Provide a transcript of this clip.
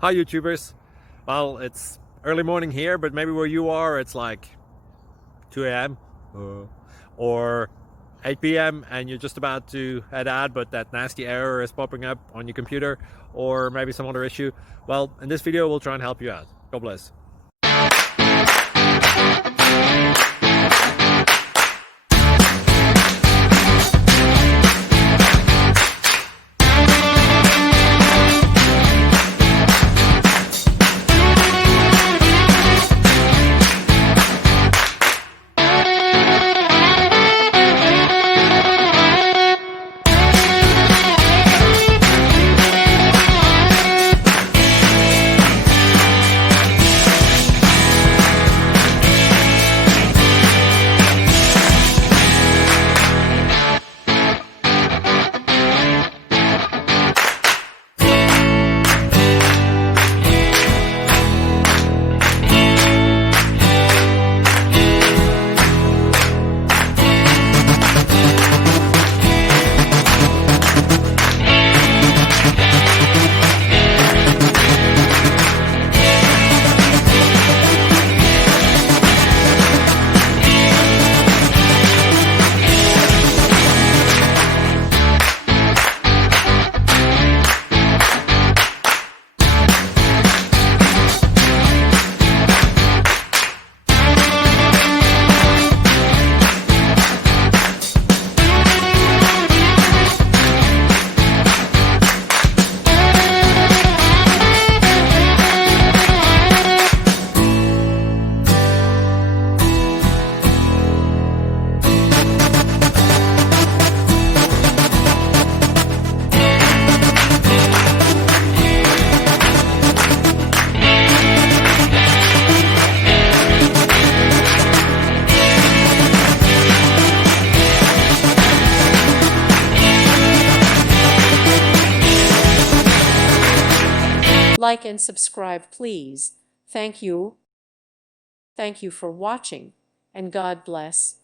Hi YouTubers. Well, it's early morning here, but maybe where you are it's like 2 a.m. Or 8 p.m. and you're just about to head out, but that nasty error is popping up on your computer, or maybe some other issue. Well, in this video we'll try and help you out. God bless. Like and subscribe, please. Thank you. Thank you for watching, and God bless.